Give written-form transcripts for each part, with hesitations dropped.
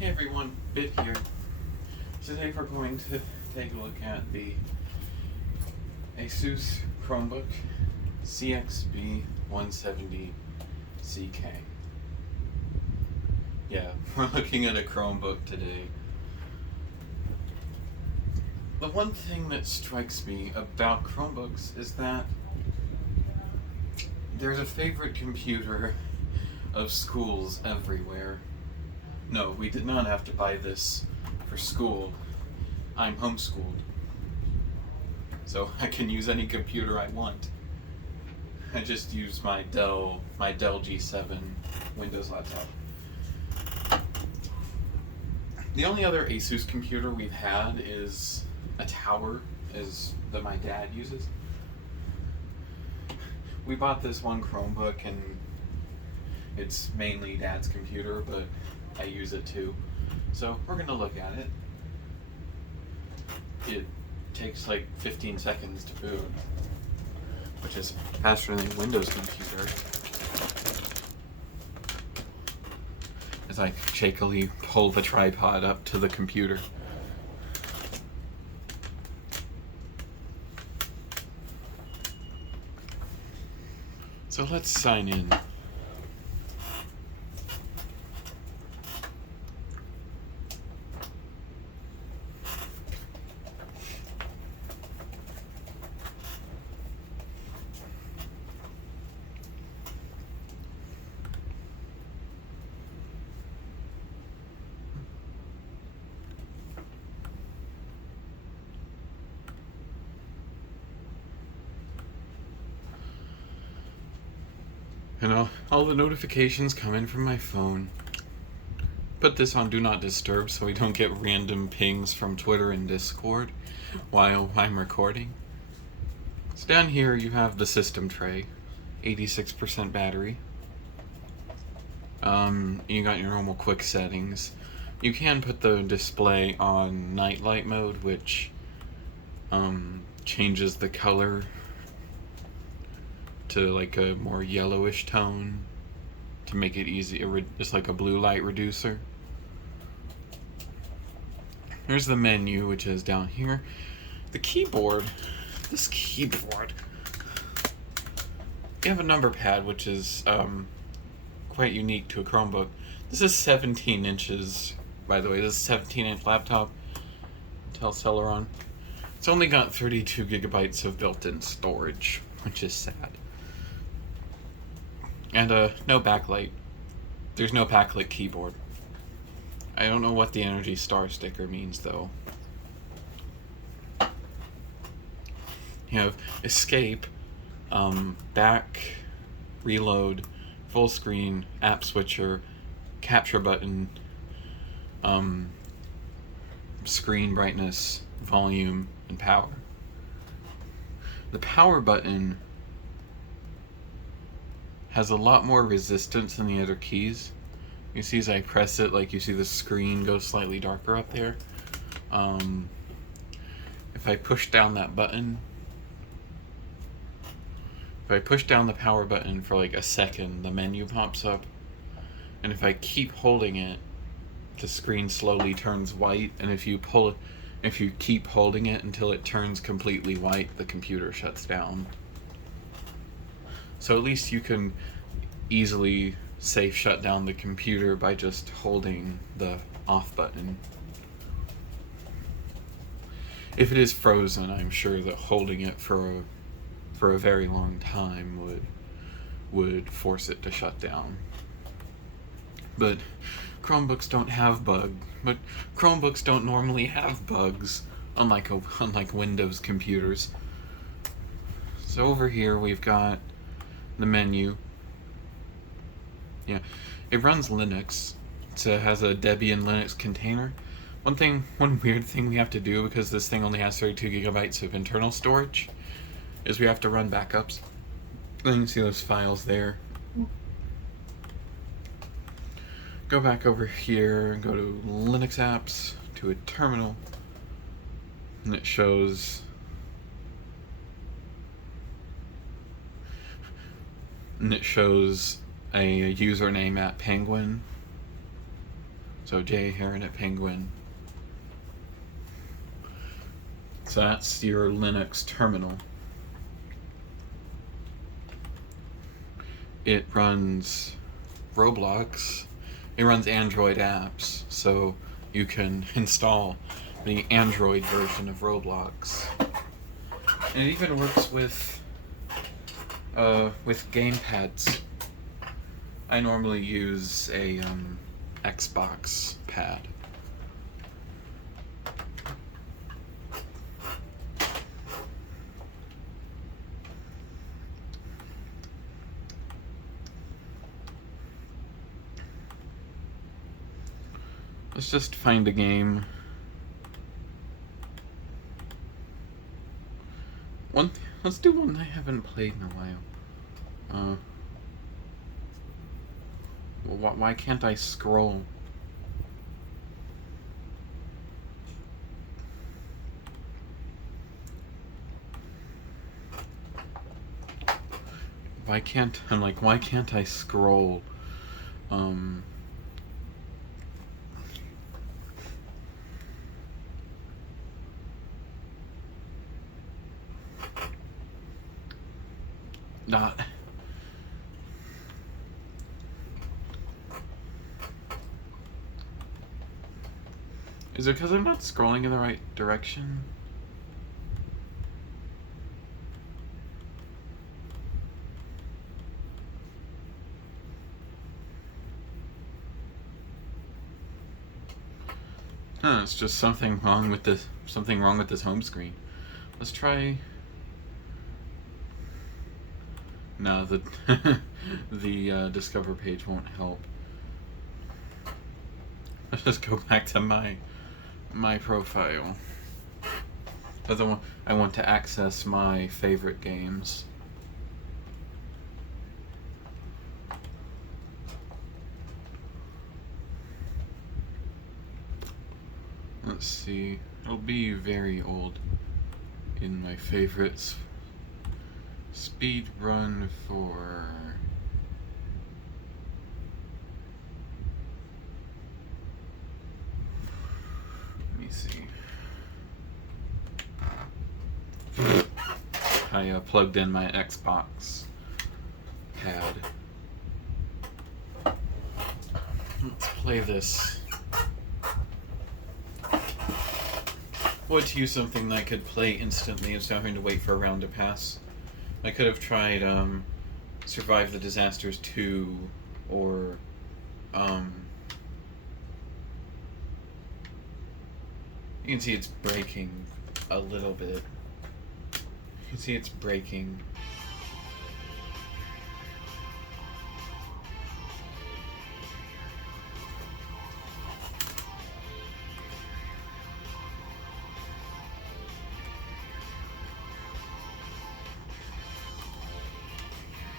Hey everyone, Bit here. Today we're going to take a look at the ASUS Chromebook CXB170CK. Yeah, we're looking at a Chromebook today. The one thing that strikes me about Chromebooks is that there's a favorite computer of schools everywhere. No, we did not have to buy this for school. I'm homeschooled. So I can use any computer I want. I just use my Dell G7 Windows laptop. The only other ASUS computer we've had is a tower, that my dad uses. We bought this one Chromebook and it's mainly Dad's computer, but I use it too. So we're gonna look at it. It takes like 15 seconds to boot, which is faster than a Windows computer. As I shakily pull the tripod up to the computer. So let's sign in. And all the notifications come in from my phone. Put this on Do Not Disturb so we don't get random pings from Twitter and Discord while I'm recording. So down here you have the system tray, 86% battery. You got your normal quick settings. You can put the display on nightlight mode, which changes the color to like a more yellowish tone to make it easy. It's like a blue light reducer. Here's the menu, which is down here. The keyboard, this keyboard, you have a number pad, which is quite unique to a Chromebook. This is 17 inches, by the way. This is a 17-inch laptop, Intel Celeron. It's only got 32 gigabytes of built-in storage, which is sad. And no backlight. There's no backlit keyboard. I don't know what the Energy Star sticker means though. You have escape, back, reload, full screen, app switcher, capture button, screen brightness, volume, and power. The power button has a lot more resistance than the other keys. You see as I press it, like you see the screen go slightly darker up there. If I push down that button, if I push down the power button for like a second, the menu pops up. And if I keep holding it, the screen slowly turns white. And if you keep holding it until it turns completely white, the computer shuts down. So at least you can easily safe shut down the computer by just holding the off button. If it is frozen, I'm sure that holding it for a very long time would force it to shut down. But Chromebooks don't have bugs. But Chromebooks don't normally have bugs, unlike Windows computers. So over here we've got the menu. Yeah, it runs Linux. It has a Debian Linux container. One weird thing we have to do, because this thing only has 32 gigabytes of internal storage, is we have to run backups. And you can see those files there. Go back over here and go to Linux apps, to a terminal, and it shows a username at Penguin. So J, Heron at Penguin. So that's your Linux terminal. It runs Roblox. It runs Android apps, so you can install the Android version of Roblox. And it even works with gamepads. I normally use a Xbox pad. Let's just find a game. Let's do one I haven't played in a while. Why can't I scroll? Why can't I scroll? Not. Is it because I'm not scrolling in the right direction? Huh, it's just something wrong with this home screen. Let's try. No, the the Discover page won't help. Let's just go back to my profile. Because I want to access my favorite games. Let's see. It'll be very old in my favorites. Speed run for. Let me see. I plugged in my Xbox pad. Let's play this. Would use something that I could play instantly instead of having to wait for a round to pass. I could have tried Survive the Disasters 2 or you can see it's breaking a little bit. You can see it's breaking.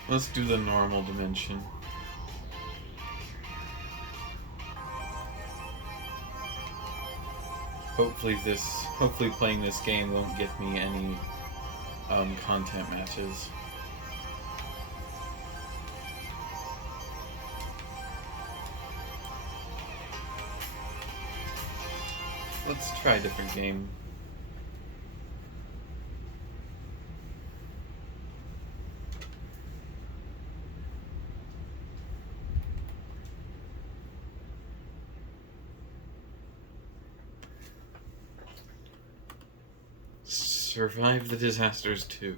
Let's do the normal dimension. Hopefully playing this game won't give me any content matches. Let's try a different game. Survive the Disasters 2.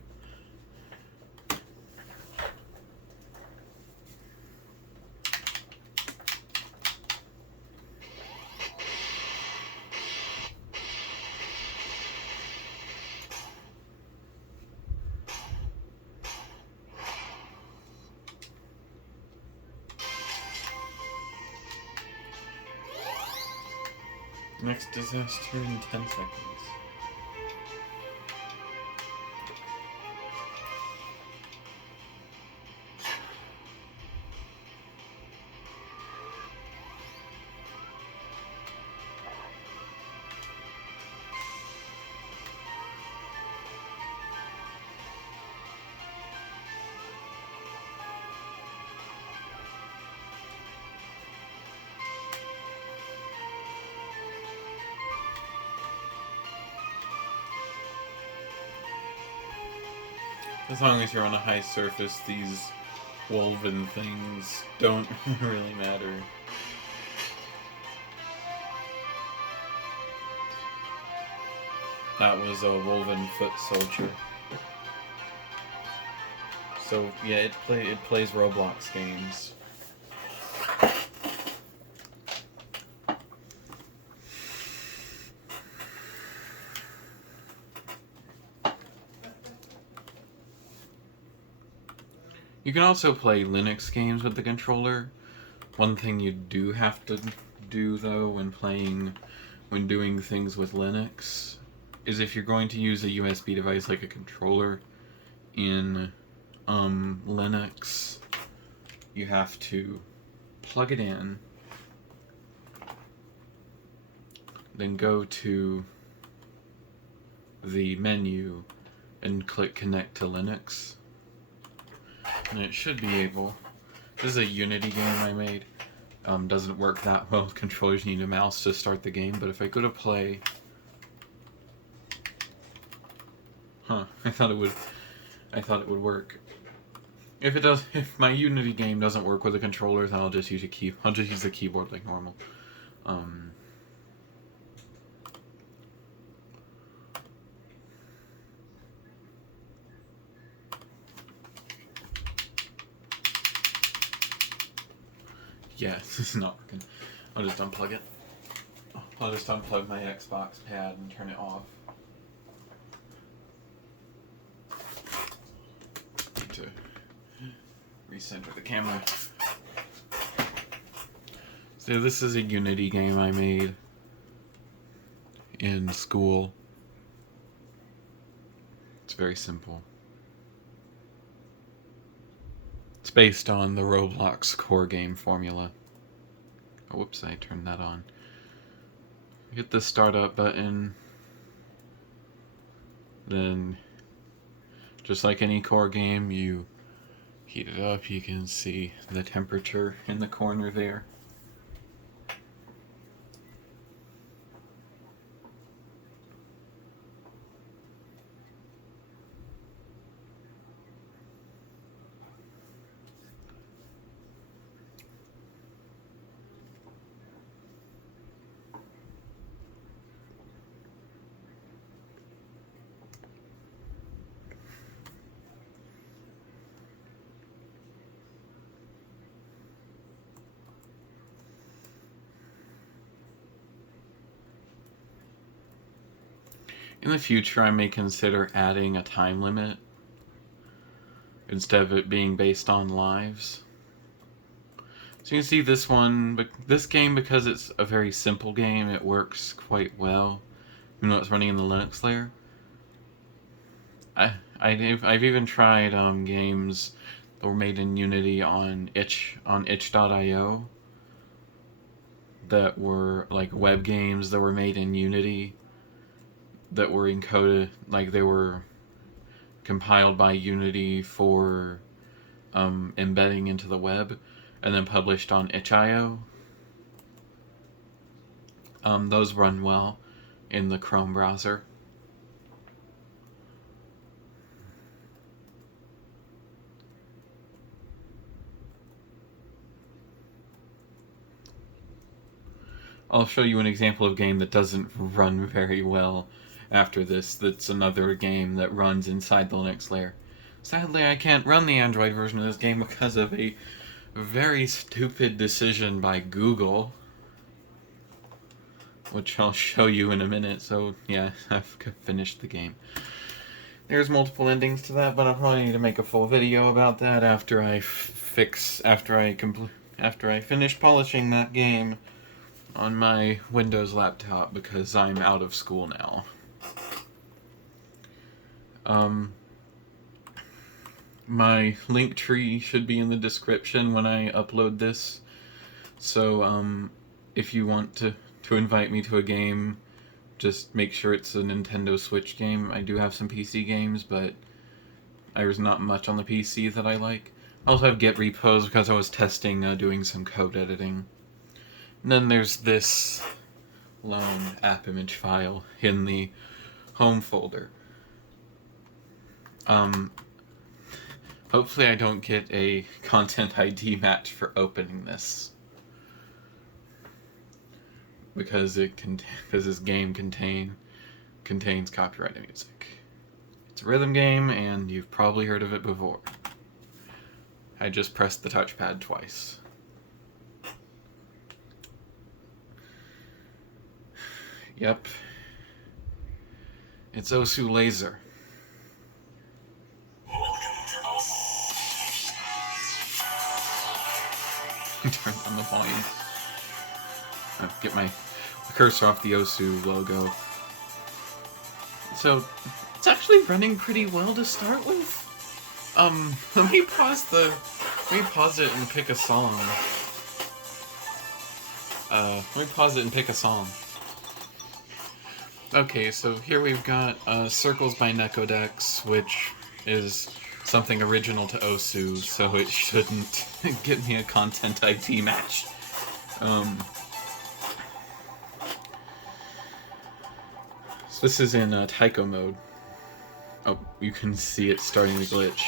Next disaster in 10 seconds. As long as you're on a high surface, these woven things don't really matter. That was a woven foot soldier. So yeah, it plays Roblox games. You can also play Linux games with the controller. One thing you do have to do though when doing things with Linux is if you're going to use a USB device like a controller in Linux, you have to plug it in, then go to the menu and click Connect to Linux. And it should be able. This is a Unity game I made. Doesn't work that well with controllers. You need a mouse to start the game. But if I go to play, I thought it would work. If my Unity game doesn't work with the controllers, then I'll just use the keyboard like normal. Yeah, this is not working. I'll just unplug it. I'll just unplug my Xbox pad and turn it off. Need to recenter the camera. So this is a Unity game I made in school. It's very simple. It's based on the Roblox core game formula. Oh, whoops, I turned that on. Hit the startup button. Then, just like any core game, you heat it up. You can see the temperature in the corner there. In the future, I may consider adding a time limit instead of it being based on lives. So you can see this game, because it's a very simple game, it works quite well, even though it's running in the Linux layer. I've even tried games that were made in Unity on itch.io that were like web games that were made in Unity that were encoded, like they were compiled by Unity for embedding into the web and then published on itch.io. Those run well in the Chrome browser. I'll show you an example of a game that doesn't run very well after this. That's another game that runs inside the Linux layer. Sadly, I can't run the Android version of this game because of a very stupid decision by Google, which I'll show you in a minute. So yeah, I've finished the game. There's multiple endings to that, but I'll probably need to make a full video about that after I finish polishing that game on my Windows laptop, because I'm out of school now. My link tree should be in the description when I upload this. So if you want to invite me to a game, just make sure it's a Nintendo Switch game. I do have some PC games, but there's not much on the PC that I like. I also have Git repos because I was testing doing some code editing. And then there's this lone app image file in the home folder. Hopefully I don't get a content ID match for opening this. Because this game contains copyrighted music. It's a rhythm game, and you've probably heard of it before. I just pressed the touchpad twice. Yep. It's ASUS Laser. Turn on the volume. Get my cursor off the ASUS logo. So, it's actually running pretty well to start with. Let me pause it and pick a song. Let me pause it and pick a song. Okay, so here we've got Circles by Nekodex, which is something original to ASUS, so it shouldn't get me a content ID match. So this is in Taiko mode. Oh, you can see it starting to glitch.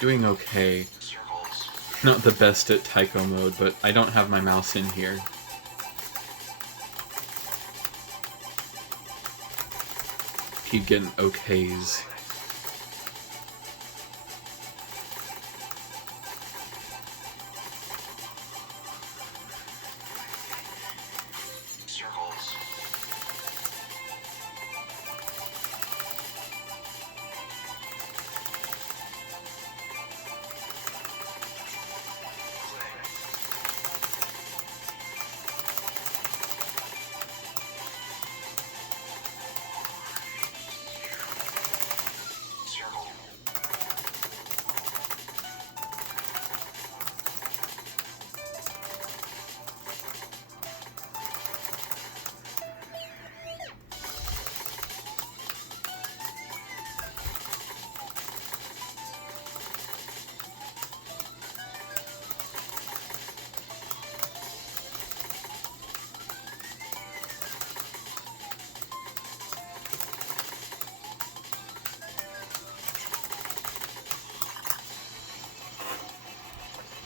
Doing okay. Not the best at Taiko mode, but I don't have my mouse in here. Keep getting okays.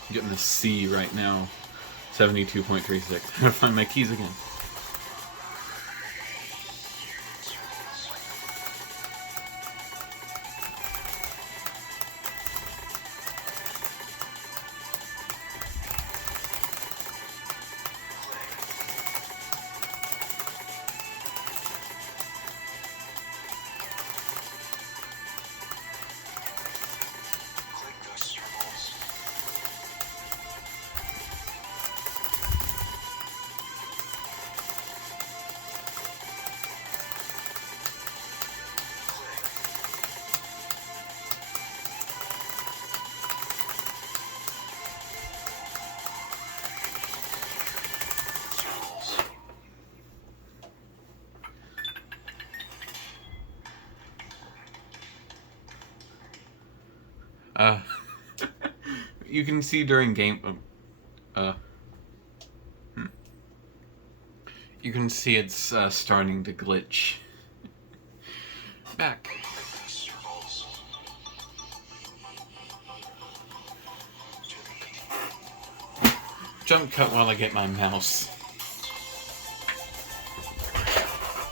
I'm getting a C right now. 72.36. I gotta find my keys again. You can see during game... You can see it's starting to glitch. Back. Jump cut while I get my mouse.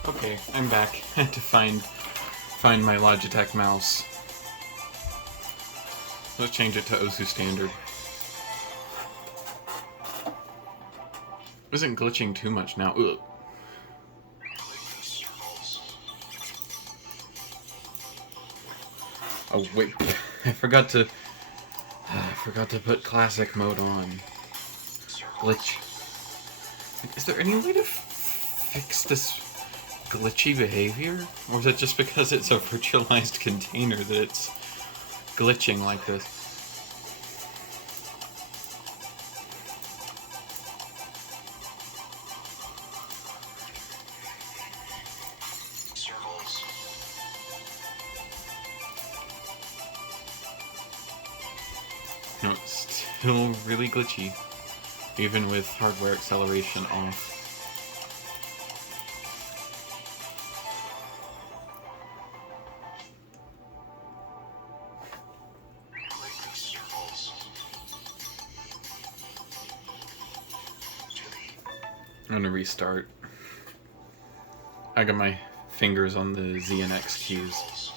Okay, I'm back. I had to find my Logitech mouse. Let's change it to ASUS Standard. Isn't glitching too much now. Ugh. Oh wait, I forgot to put classic mode on. Glitch. Is there any way to fix this glitchy behavior? Or is it just because it's a virtualized container that it's glitching like this? No, it's still really glitchy, even with hardware acceleration off. I'm gonna restart. I got my fingers on the Z and X keys.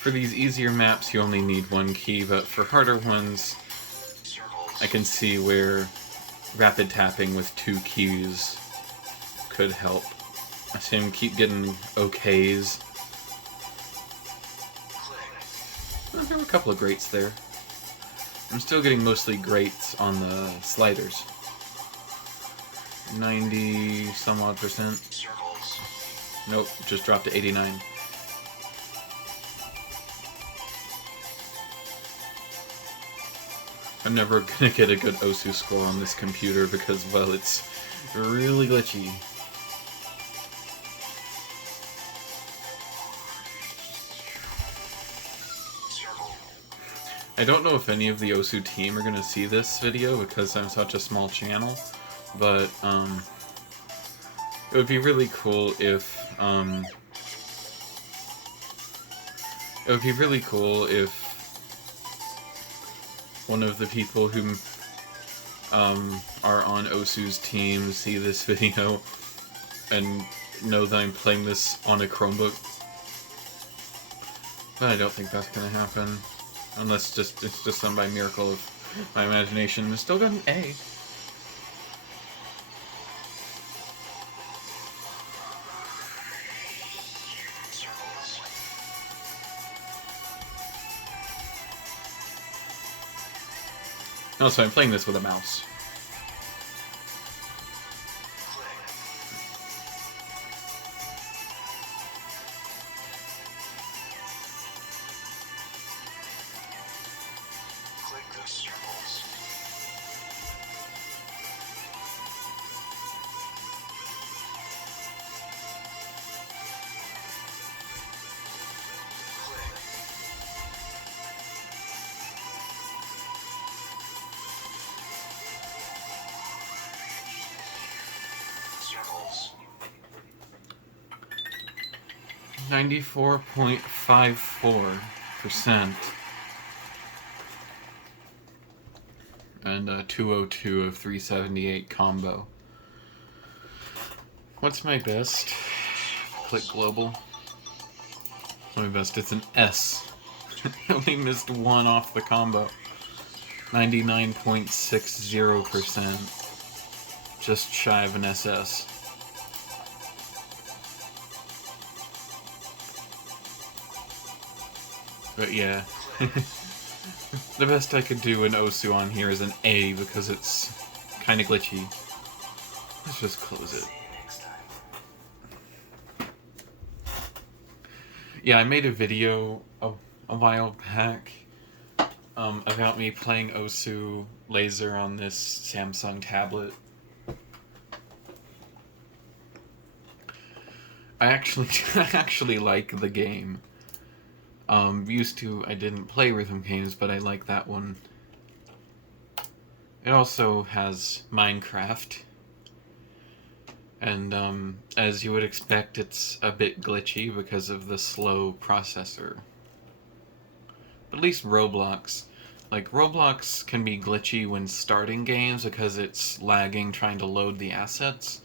For these easier maps, you only need one key, but for harder ones, I can see where rapid tapping with 2 keys could help. I see him keep getting OKs. Well, there were a couple of greats there. I'm still getting mostly greats on the sliders. 90 some odd percent. Nope, just dropped to 89. I'm never gonna get a good ASUS score on this computer because, well, it's really glitchy. I don't know if any of the ASUS team are gonna see this video because I'm such a small channel, but it would be really cool if one of the people who are on ASUS team see this video and know that I'm playing this on a Chromebook. But I don't think that's gonna happen. Unless it's just done by miracle of my imagination. It's still got an A. No, so I'm playing this with a mouse. Circles. 94.54%. And 202 of 378 combo. What's my best? Click global. My best, it's an S. I only missed 1 off the combo. 99.60%. Just shy of an SS. But yeah. The best I could do in ASUS on here is an A because it's kind of glitchy. Let's just close it. Yeah, I made a video a while back about me playing ASUS Laser on this Samsung tablet. I actually like the game. I didn't play rhythm games, but I like that one. It also has Minecraft. And, as you would expect, it's a bit glitchy because of the slow processor. But at least Roblox. Like, Roblox can be glitchy when starting games because it's lagging trying to load the assets.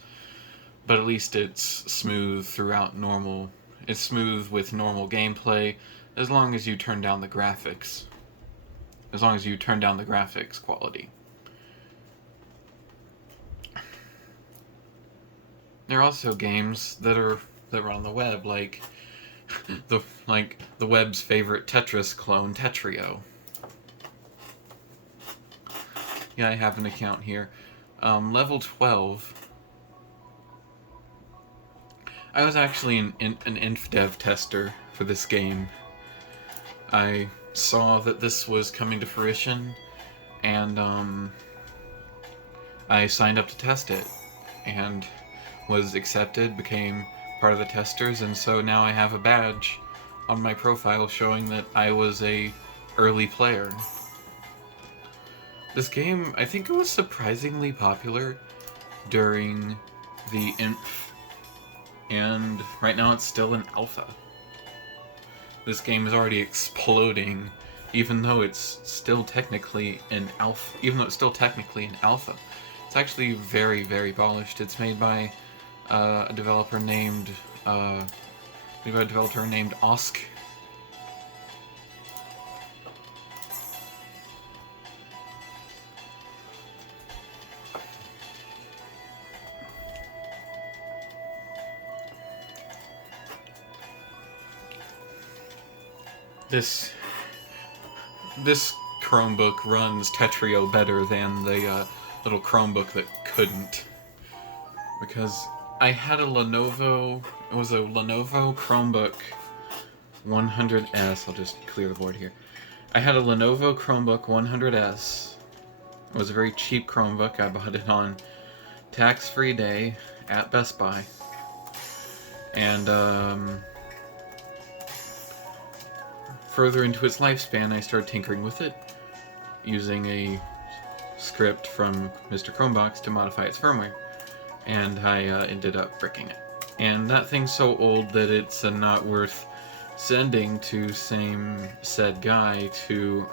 But at least it's smooth throughout normal. It's smooth with normal gameplay, as long as you turn down the graphics. As long as you turn down the graphics quality. There are also games that are on the web, like the web's favorite Tetris clone, Tetrio. Yeah, I have an account here. Level 12. I was actually an inf dev tester for this game. I saw that this was coming to fruition, and I signed up to test it, and was accepted, became part of the testers, and so now I have a badge on my profile showing that I was a early player. This game, I think it was surprisingly popular during the inf, and right now it's still in alpha. This game is already exploding even though it's still technically an alpha. It's actually very, very polished. It's made by a developer named Osk. This Chromebook runs Tetrio better than the little Chromebook that couldn't, because I had a Lenovo. It was a Lenovo Chromebook 100S. I'll just clear the board here. I had a Lenovo Chromebook 100S. It was a very cheap Chromebook. I bought it on tax-free day at Best Buy, and further into its lifespan, I started tinkering with it, using a script from Mr. Chromebox to modify its firmware, and I ended up bricking it. And that thing's so old that it's not worth sending to said guy to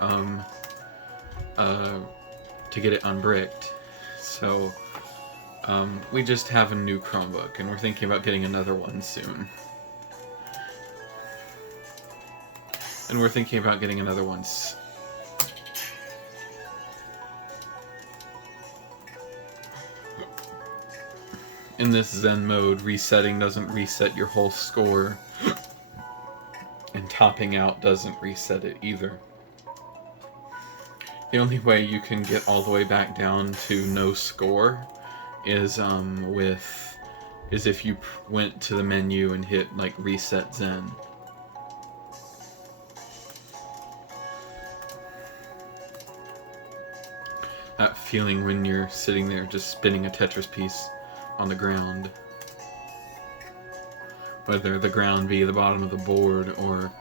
get it unbricked. So we just have a new Chromebook, and we're thinking about getting another one soon. In this Zen mode, resetting doesn't reset your whole score, and topping out doesn't reset it either. The only way you can get all the way back down to no score is if you went to the menu and hit like reset Zen. That feeling when you're sitting there just spinning a Tetris piece on the ground, whether the ground be the bottom of the board or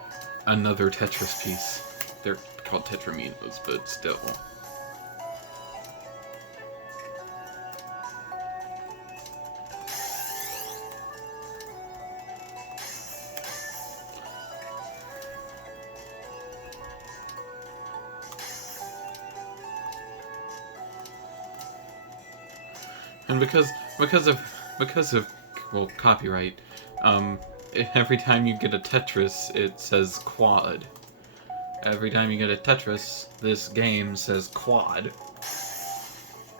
another Tetris piece. They're called Tetraminos, but still. And because of well, copyright, every time you get a Tetris, it says quad. Every time you get a Tetris, this game says quad.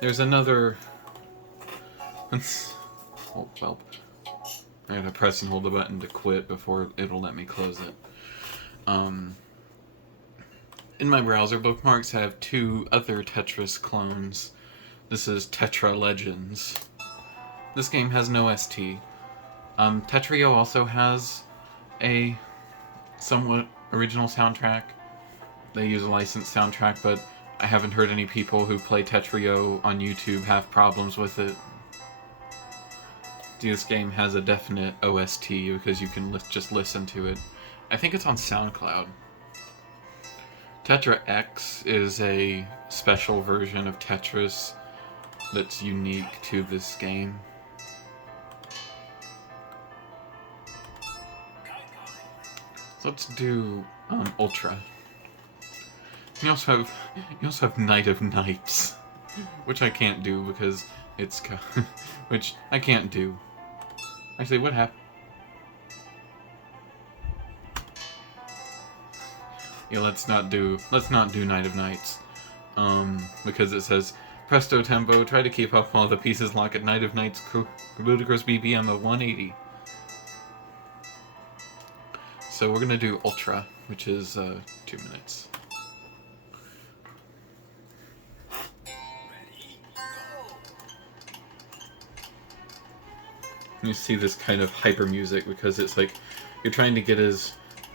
There's another... Oh, well. I gotta press and hold the button to quit before it'll let me close it. In my browser bookmarks, I have two other Tetris clones. This is Tetra Legends. This game has no ST. Tetrio also has a somewhat original soundtrack. They use a licensed soundtrack, but I haven't heard any people who play Tetrio on YouTube have problems with it. This game has a definite OST because you can just listen to it. I think it's on SoundCloud. Tetrax is a special version of Tetris that's unique to this game. So let's do Ultra. You also have Night of Nights, which I can't do because it's which I can't do. Actually, what happened? Yeah, let's not do Night of Nights, because it says presto tempo. Try to keep up while the pieces lock at Night of Nights. Ludicrous BPM of 180. So we're gonna do Ultra, which is 2 minutes. You see this kind of hyper music because it's like you're trying to get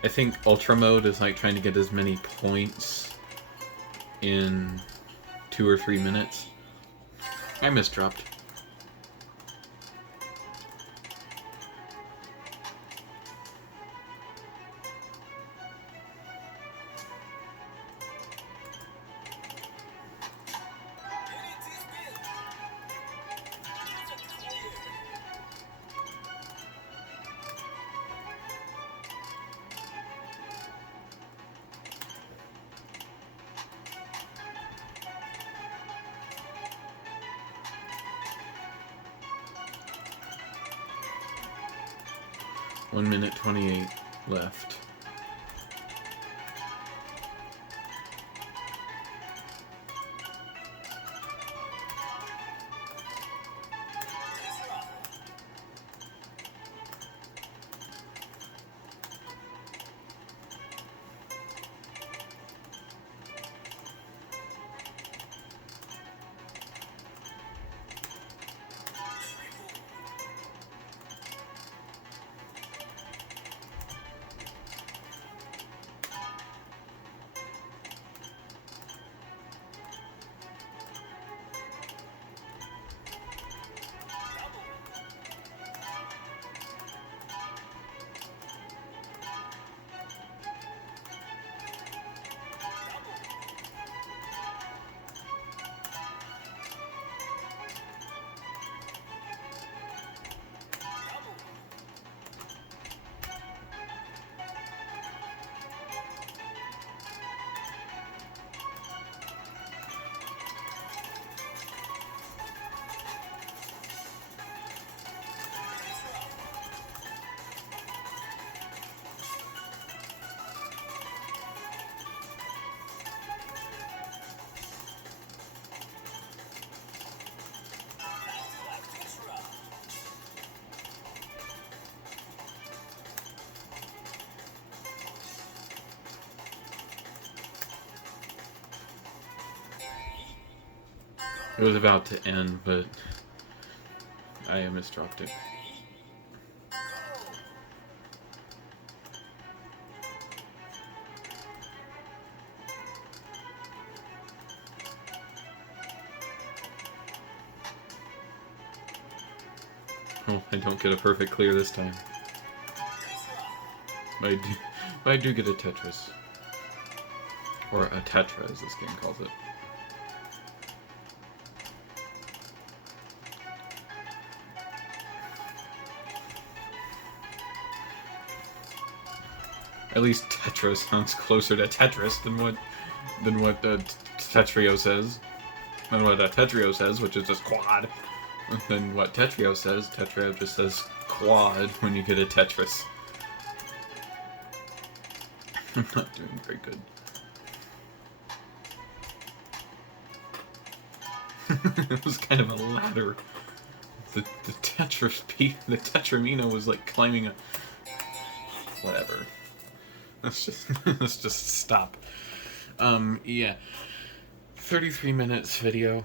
I think Ultra mode is like trying to get as many points in 2 or 3 minutes. I misdropped. 1 minute 28 left. It was about to end, but I misdropped it. Oh, I don't get a perfect clear this time. But I do get a Tetris. Or a Tetra, as this game calls it. At least Tetra sounds closer to Tetris than what Tetrio says. Than what Tetrio says, which is just quad. Than what Tetrio says. Tetrio just says quad when you get a Tetris. I'm not doing very good. It was kind of a ladder. The Tetramino was like climbing a... Whatever. Let's just stop. Yeah. 33 minutes video.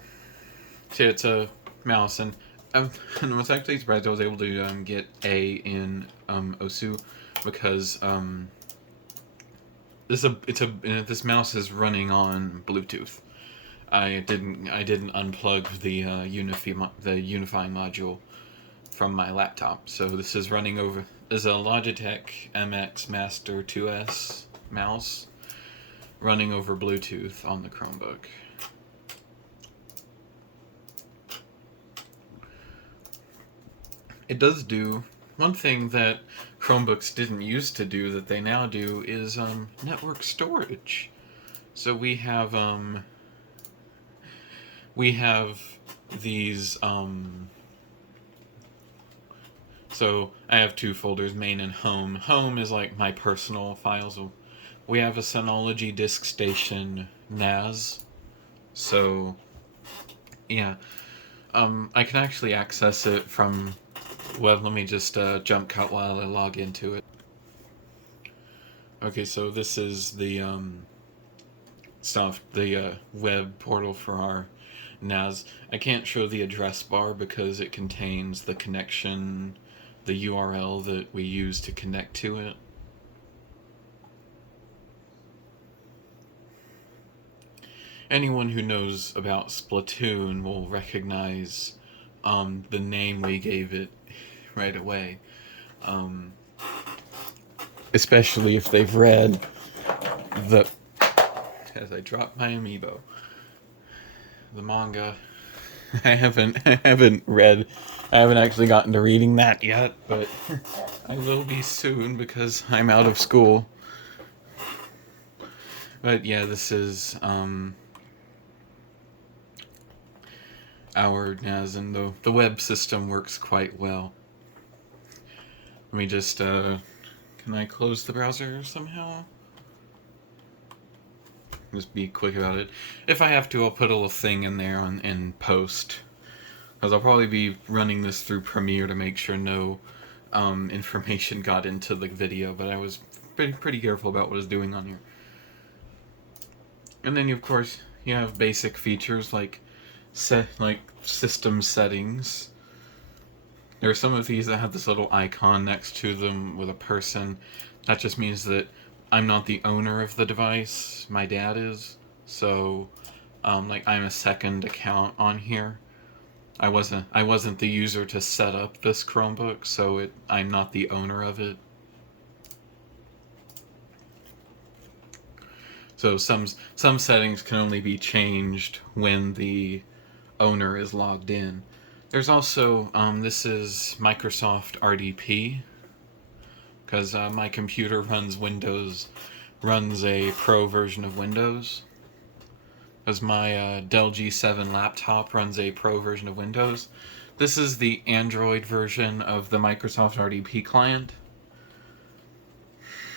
See, it's a mouse, and I was actually surprised I was able to get A in ASUS because this mouse is running on Bluetooth. I didn't unplug the Unify module from my laptop, so this is running over. There's a Logitech MX Master 2S mouse running over Bluetooth on the Chromebook. It does do one thing that Chromebooks didn't used to do that they now do is network storage. So we have these so I have two folders, main and home. Home is like my personal files. We have a Synology Disk Station NAS. So yeah, I can actually access it from, well, let me just jump cut while I log into it. Okay, so this is the web portal for our NAS. I can't show the address bar because it contains the connection, the URL that we use to connect to it. Anyone who knows about Splatoon will recognize the name we gave it right away. Especially if they've read the... As I drop my amiibo. The manga. I haven't actually gotten to reading that yet, but I will be soon because I'm out of school. But yeah, this is our NAS, and the web system works quite well. Let me just, can I close the browser somehow? Just be quick about it. If I have to, I'll put a little thing in there in post. Because I'll probably be running this through Premiere to make sure no information got into the video, but I was pretty careful about what I was doing on here. And then, of course, you have basic features like system settings. There are some of these that have this little icon next to them with a person. That just means that I'm not the owner of the device. My dad is. So, like, I'm a second account on here. I wasn't the user to set up this Chromebook, so I'm not the owner of it. So some settings can only be changed when the owner is logged in. There's also, this is Microsoft RDP, because my computer runs a Pro version of Windows. Because my Dell G7 laptop runs a Pro version of Windows. This is the Android version of the Microsoft RDP client.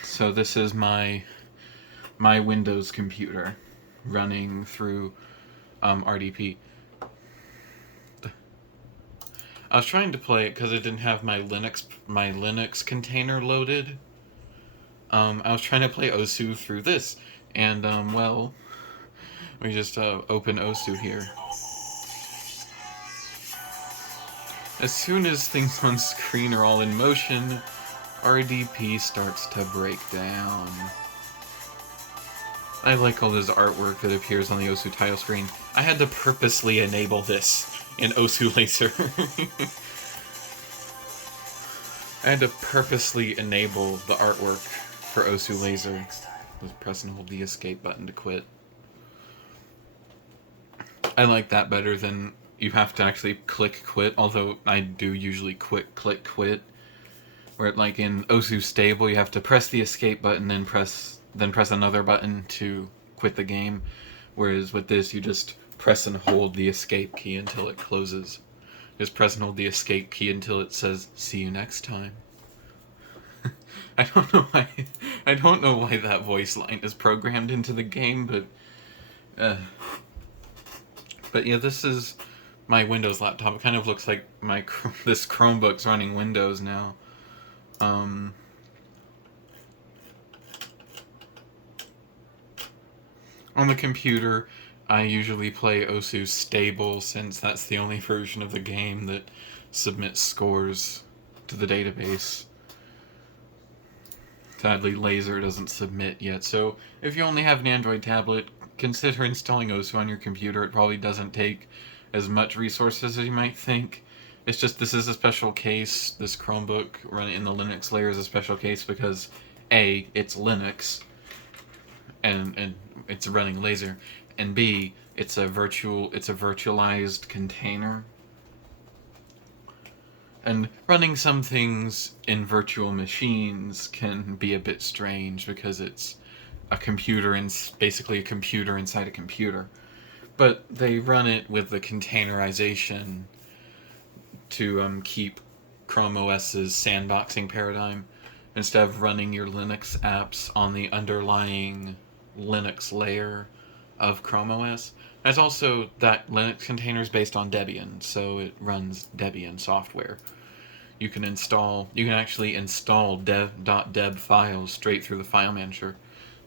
So this is my Windows computer running through RDP. I was trying to play it because it didn't have my Linux container loaded. I was trying to play OSU through this, and well, we just open OSU here. As soon as things on screen are all in motion, RDP starts to break down. I like all this artwork that appears on the OSU title screen. I had to purposely enable this in OSU Laser. I had to purposely enable the artwork for OSU Laser. Just press and hold the escape button to quit. I like that better than you have to actually click quit, although I do usually click quit. Where like in OSU Stable you have to press the escape button, then press another button to quit the game. Whereas with this you just press and hold the escape key until it closes. Just press and hold the escape key until it says "see you next time." I don't know why that voice line is programmed into the game, but yeah, this is my Windows laptop. It kind of looks like this Chromebook's running Windows now. On the computer, I usually play OSU Stable, since that's the only version of the game that submits scores to the database. Sadly, Laser doesn't submit yet, so if you only have an Android tablet, consider installing OSU on your computer. It probably doesn't take as much resources as you might think. It's just this is a special case. This Chromebook running in the Linux layer is a special case because A, it's Linux, and it's running Laser, and B, it's a virtualized container. And running some things in virtual machines can be a bit strange because it's a computer and basically a computer inside a computer. But they run it with the containerization to keep Chrome OS's sandboxing paradigm, instead of running your Linux apps on the underlying Linux layer of Chrome OS. There's also that Linux container is based on Debian, so it runs Debian software. You can actually install dev.deb files straight through the file manager.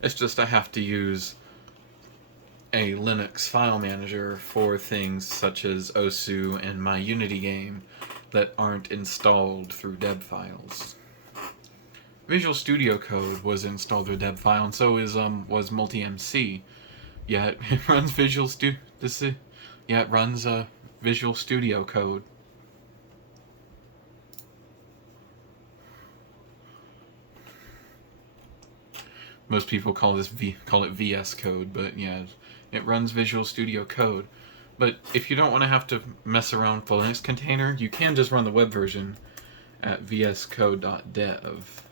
It's just I have to use a Linux file manager for things such as OSU and my Unity game that aren't installed through deb files. Visual Studio Code was installed through a deb file, and so was MultiMC. Yet it runs Visual Studio Code. Most people call it VS Code, but yeah, it runs Visual Studio Code. But if you don't want to have to mess around with the Linux container, you can just run the web version at vscode.dev.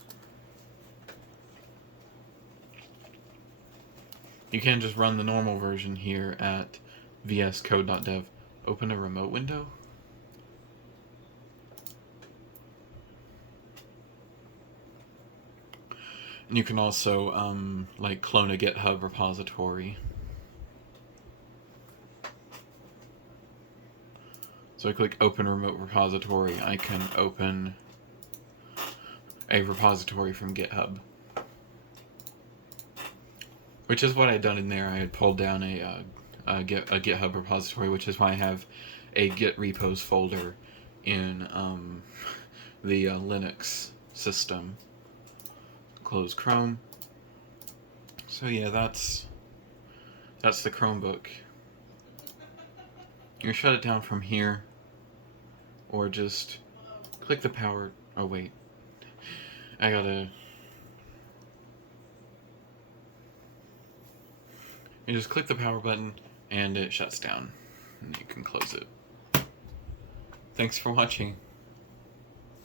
You can just run the normal version here at vscode.dev. Open a remote window. You can also like clone a GitHub repository. So I click open remote repository. I can open a repository from GitHub, which is what I'd done in there. I had pulled down a GitHub repository, which is why I have a Git repos folder in the Linux system. Close Chrome. So yeah, that's the Chromebook. You can shut it down from here, or just click the power. Oh wait, I gotta. You just click the power button, and it shuts down, and you can close it. Thanks for watching.